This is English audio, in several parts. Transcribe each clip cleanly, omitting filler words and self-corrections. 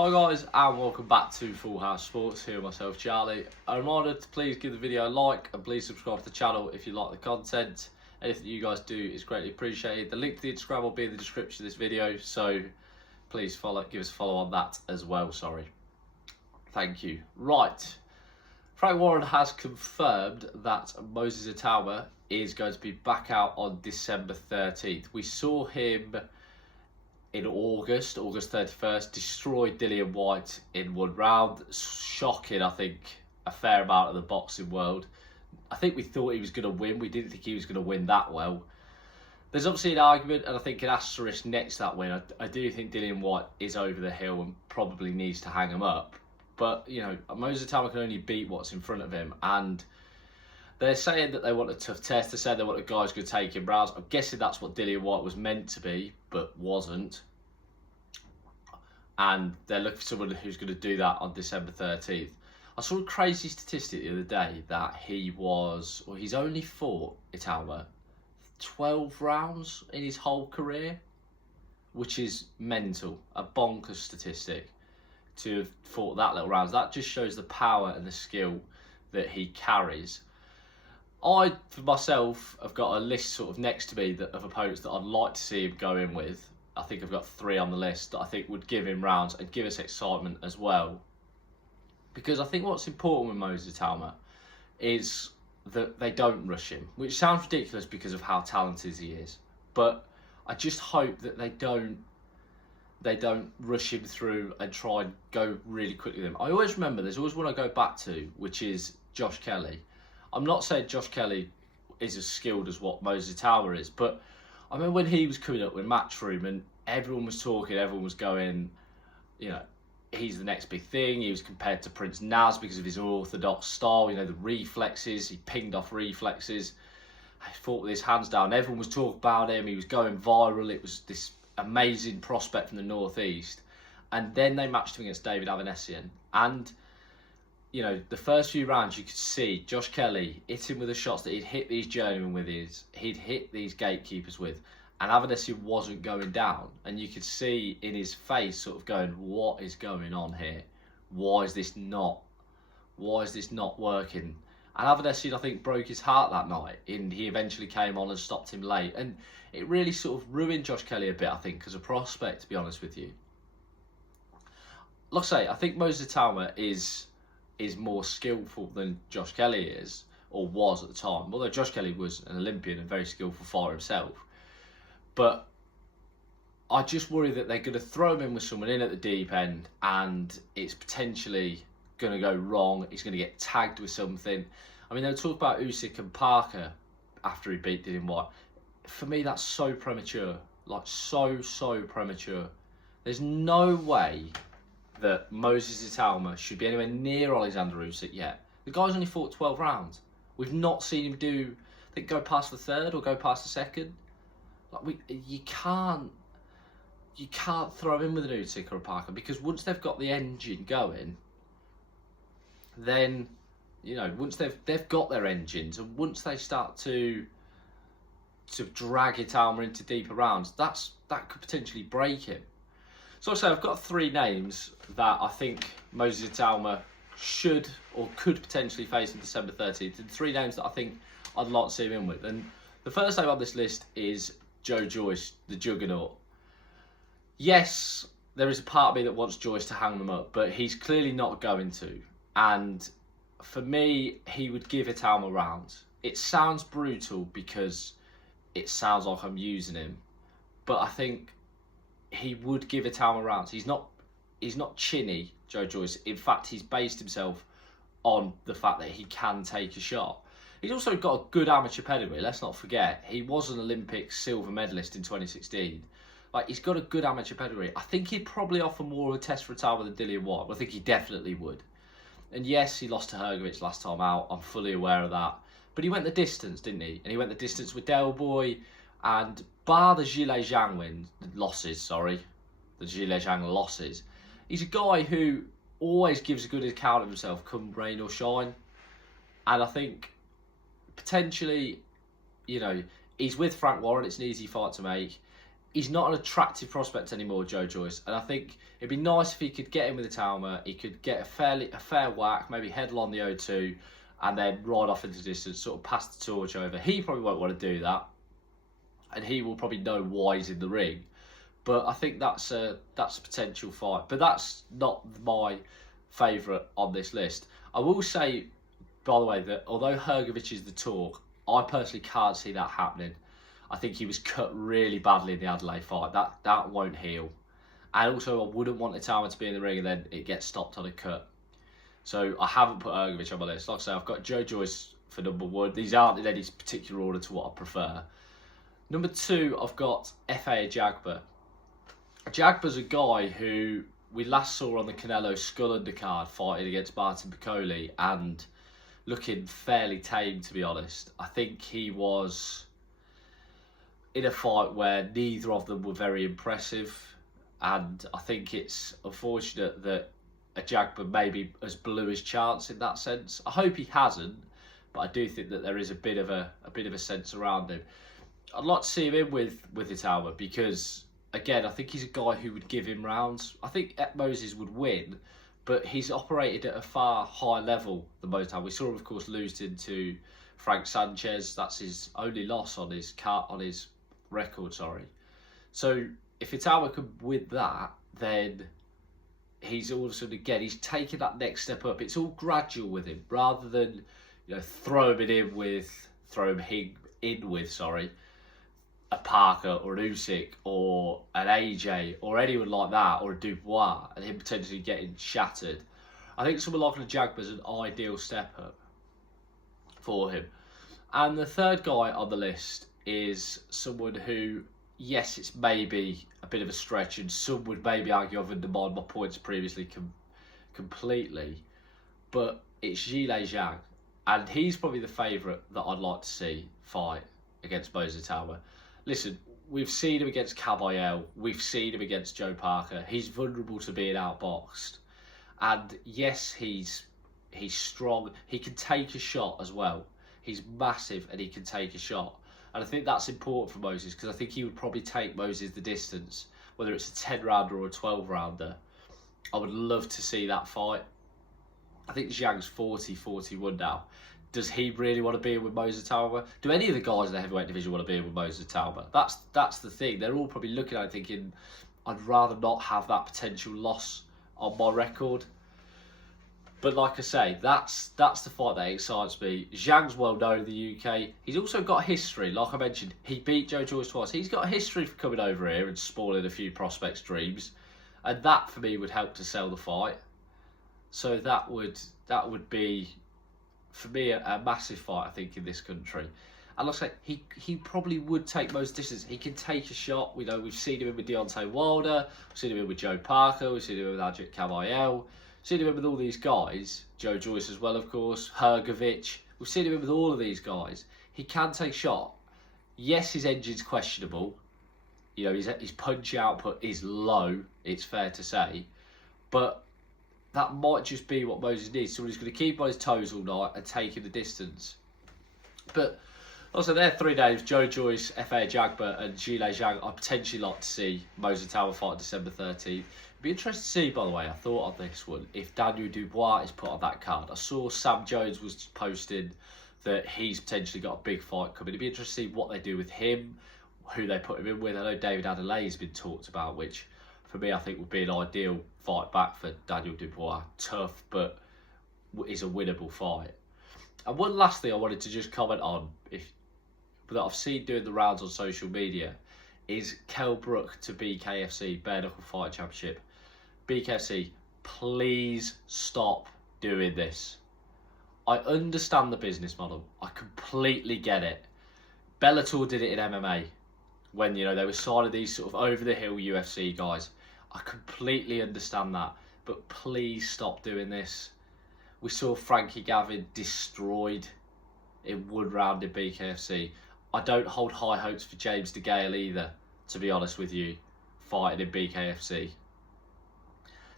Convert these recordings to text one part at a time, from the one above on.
Hi guys and welcome back to Full House Sports. Here myself Charlie. A reminder to please give the video a like and please subscribe to the channel if you like the content. Anything you guys do is greatly appreciated. The link to the Instagram will be in the description of this video, so please give us a follow on that as well. Thank you. Right, Frank Warren has confirmed that Moses Itauma is going to be back out on December 13th. We saw him in August 31st, destroyed Dillian Whyte in one round. Shocking, I think, a fair amount of the boxing world. I think we thought he was going to win. We didn't think he was going to win that well. There's obviously an argument, and I think an asterisk next to that win. I do think Dillian Whyte is over the hill and probably needs to hang him up. But, you know, Moses Itauma can only beat what's in front of him. And they're saying that they want a tough test. They're saying they want a guy who's going to take him rounds. I'm guessing that's what Dillian Whyte was meant to be, but wasn't. And they're looking for someone who's going to do that on December 13th. I saw a crazy statistic the other day that he's only fought Itauma 12 rounds in his whole career, which is mental, a bonkers statistic to have fought that little rounds. That just shows the power and the skill that he carries. I, for myself, have got a list sort of next to me of opponents that I'd like to see him go in with. I think I've got 3 on the list that I think would give him rounds and give us excitement as well. Because I think what's important with Moses Itauma is that they don't rush him, which sounds ridiculous because of how talented he is. But I just hope that they don't rush him through and try and go really quickly with him. I always remember, there's always one I go back to, which is Josh Kelly. I'm not saying Josh Kelly is as skilled as what Moses Itauma is, but I remember when he was coming up with Matchroom and everyone was talking, everyone was going, you know, he's the next big thing. He was compared to Prince Naz because of his orthodox style, you know, the reflexes. He pinged off reflexes. He fought with his hands down. Everyone was talking about him. He was going viral. It was this amazing prospect from the Northeast. And then they matched him against David Avanesian. And, you know, the first few rounds you could see Josh Kelly hit him with the shots that he'd hit these journeymen with, he'd hit these gatekeepers with, and Avanesian wasn't going down. And you could see in his face sort of going, what is going on here? Why is this not working? And Avanesian, I think, broke his heart that night, and he eventually came on and stopped him late. And it really sort of ruined Josh Kelly a bit, I think, as a prospect, to be honest with you. Like I say, I think Moses Itauma is more skillful than Josh Kelly is, or was at the time. Although Josh Kelly was an Olympian and very skillful fighter himself. But I just worry that they're going to throw him in with someone in at the deep end and it's potentially going to go wrong. He's going to get tagged with something. I mean, they'll talk about Usyk and Parker after he beat Dillian Whyte. For me, that's so premature. Like, so premature. There's no way that Moses Itauma should be anywhere near Alexander Usyk yet. The guy's only fought 12 rounds. We've not seen him go past the third or go past the second. Like, you can't throw him in with an Usyk or a Parker, because once they've got the engine going, then, you know, once they've got their engines, and once they start to drag Itauma into deeper rounds, that could potentially break him. So I've got 3 names that I think Moses Itauma should or could potentially face on December 13th, and 3 names that I think I'd like to see him in with. And the first name on this list is Joe Joyce, the Juggernaut. Yes, there is a part of me that wants Joyce to hang them up, but he's clearly not going to. And for me, he would give Itauma rounds. It sounds brutal because it sounds like I'm using him, but I think he would give Itauma rounds. He's not chinny, Joe Joyce. In fact, he's based himself on the fact that he can take a shot. He's also got a good amateur pedigree, let's not forget. He was an Olympic silver medalist in 2016. Like, he's got a good amateur pedigree. I think he'd probably offer more of a test for Itauma than Dillian Whyte. I think he definitely would. And yes, he lost to Hrgovic last time out. I'm fully aware of that. But he went the distance, didn't he? And he went the distance with Del Boy. And bar the Zhilei Zhang losses, he's a guy who always gives a good account of himself come rain or shine. And I think potentially, you know, he's with Frank Warren. It's an easy fight to make. he's not an attractive prospect anymore, Joe Joyce. And I think it'd be nice if he could get in with Itauma. He could get a fair whack, maybe headle on the O2, and then ride off into the distance, sort of pass the torch over. He probably won't want to do that, and he will probably know why he's in the ring. But I think that's a potential fight. But that's not my favourite on this list. I will say, by the way, that although Hrgovic is the talk, I personally can't see that happening. I think he was cut really badly in the Adelaide fight. That won't heal. And also, I wouldn't want Itauma to be in the ring and then it gets stopped on a cut. So I haven't put Hrgovic on my list. Like I say, I've got Joe Joyce for number 1. These aren't in any particular order to what I prefer. Number 2, I've got F.A. Ajagba. Ajagba's a guy who we last saw on the Canelo Skull undercard fighting against Martin Piccoli and looking fairly tame, to be honest. I think he was in a fight where neither of them were very impressive, and I think it's unfortunate that Ajagba maybe has blew his chance in that sense. I hope he hasn't, but I do think that there is a bit of a sense around him. I'd like to see him in with Itauma because, again, I think he's a guy who would give him rounds. I think Moses would win, but he's operated at a far higher level than most time. We saw him, of course, lose to Frank Sanchez. That's his only loss on his record. So if Itauma could win that, then he's all of a sudden, again, he's taking that next step up. It's all gradual with him, rather than throw him in with a Parker or an Usyk or an AJ or anyone like that, or a Dubois, and him potentially getting shattered. I think someone like Ajagba is an ideal step up for him. And the third guy on the list is someone who, yes, it's maybe a bit of a stretch, and some would maybe argue I've undermined my points previously completely, but it's Zhilei Zhang, and he's probably the favourite that I'd like to see fight against Moses Itauma. Listen, we've seen him against Caballel, we've seen him against Joe Parker. He's vulnerable to being outboxed, and yes, he's strong. He can take a shot as well. He's massive and he can take a shot. And I think that's important for Moses, because I think he would probably take Moses the distance, whether it's a 10-rounder or a 12-rounder. I would love to see that fight. I think Zhang's 41 now. Does he really want to be in with Moses Itauma? Do any of the guys in the heavyweight division want to be in with Moses Itauma? That's the thing. They're all probably looking at it thinking, I'd rather not have that potential loss on my record. But like I say, that's the fight that excites me. Zhang's well known in the UK. He's also got history. Like I mentioned, he beat Joe Joyce twice. He's got a history for coming over here and spoiling a few prospects' dreams. And that, for me, would help to sell the fight. So that would be, for me, a massive fight, I think, in this country. And like I say, he probably would take most distance. He can take a shot. We've seen him in with Deontay Wilder. We've seen him in with Joe Parker. We've seen him in with Adrian Caballel. We've seen him in with all these guys. Joe Joyce as well, of course. Hrgovic. We've seen him in with all of these guys. He can take shot. Yes, his engine's questionable. His punch output is low, it's fair to say. But that might just be what Moses needs. Someone who's going to keep on his toes all night and taking the distance. But also, there are 3 names: Joe Joyce, F.A. Ajagba, and Zhilei Zhang. I'd potentially like to see Moses Itauma fight on December 13th. It'd be interesting to see, by the way, I thought on this one, if Daniel Dubois is put on that card. I saw Sam Jones was posting that he's potentially got a big fight coming. It'd be interesting to see what they do with him, who they put him in with. I know David Adelaide's been talked about, which for me I think would be an ideal fight back for Daniel Dubois. Tough, but is a winnable fight. And one last thing I wanted to just comment on, that I've seen doing the rounds on social media, is Kell Brook to BKFC, Bare Knuckle Fight Championship. BKFC, please stop doing this. I understand the business model. I completely get it. Bellator did it in MMA when they were signing these sort of over-the-hill UFC guys. I completely understand that, but please stop doing this. We saw Frankie Gavin destroyed in one round in BKFC. I don't hold high hopes for James DeGale either, to be honest with you, fighting in BKFC.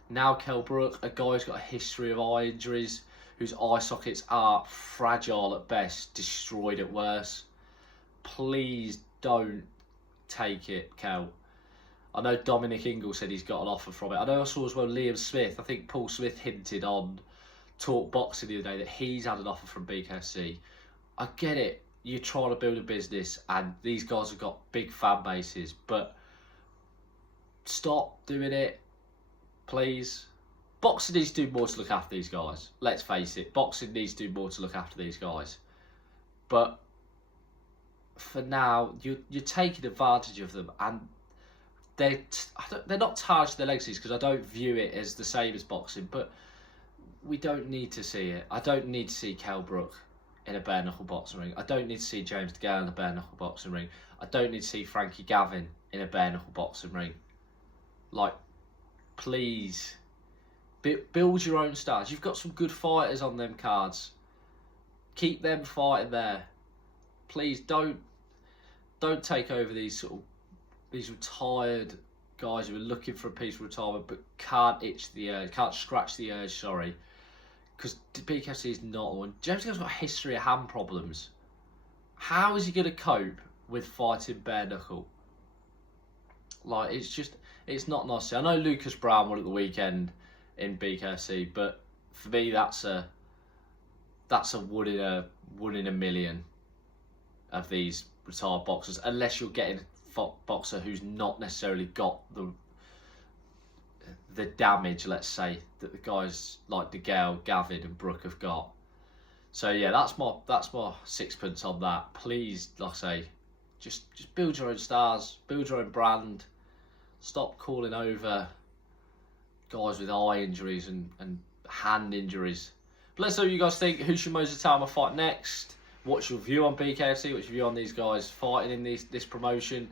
Now Kell Brook, a guy who's got a history of eye injuries, whose eye sockets are fragile at best, destroyed at worst. Please don't take it, Kell. I know Dominic Ingle said he's got an offer from it. I know I saw as well Liam Smith. I think Paul Smith hinted on Talk Boxing the other day that he's had an offer from BKFC. I get it. You're trying to build a business and these guys have got big fan bases, but stop doing it, please. Boxing needs to do more to look after these guys. Let's face it, boxing needs to do more to look after these guys. But for now, you're taking advantage of them, and they're not tarnished their legacies, because I don't view it as the same as boxing, but we don't need to see it. I don't need to see Kell Brook in a bare knuckle boxing ring. I don't need to see James DeGale in a bare knuckle boxing ring. I don't need to see Frankie Gavin in a bare knuckle boxing ring. Like, please, build your own stars. You've got some good fighters on them cards. Keep them fighting there. Please don't take over these retired guys who are looking for a peaceful retirement but can't scratch the urge, sorry. Because BKFC is not the one. James DeGale's got a history of hand problems. How is he going to cope with fighting bare knuckle? Like, it's not nice. I know Lucas Brown won at the weekend in BKFC, but for me that's a one in a million of these retired boxers, unless you're getting a boxer who's not necessarily got the damage, let's say, that the guys like DeGale, Gavin and Brook have got. So yeah, that's my sixpence on that. Please, like I say, just build your own stars, build your own brand. Stop calling over guys with eye injuries and hand injuries. But let's know what you guys think. Who should Moses Itauma fight next? What's your view on BKFC? What's your view on these guys fighting in this promotion?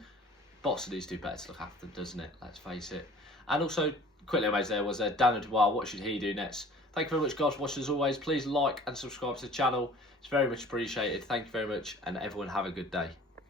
Boxing needs to do better to look after them, doesn't it? Let's face it. And also, quickly amazed there was Daniel Dubois. What should he do next? Thank you very much, guys, for watching as always. Please like and subscribe to the channel. It's very much appreciated. Thank you very much, and everyone have a good day.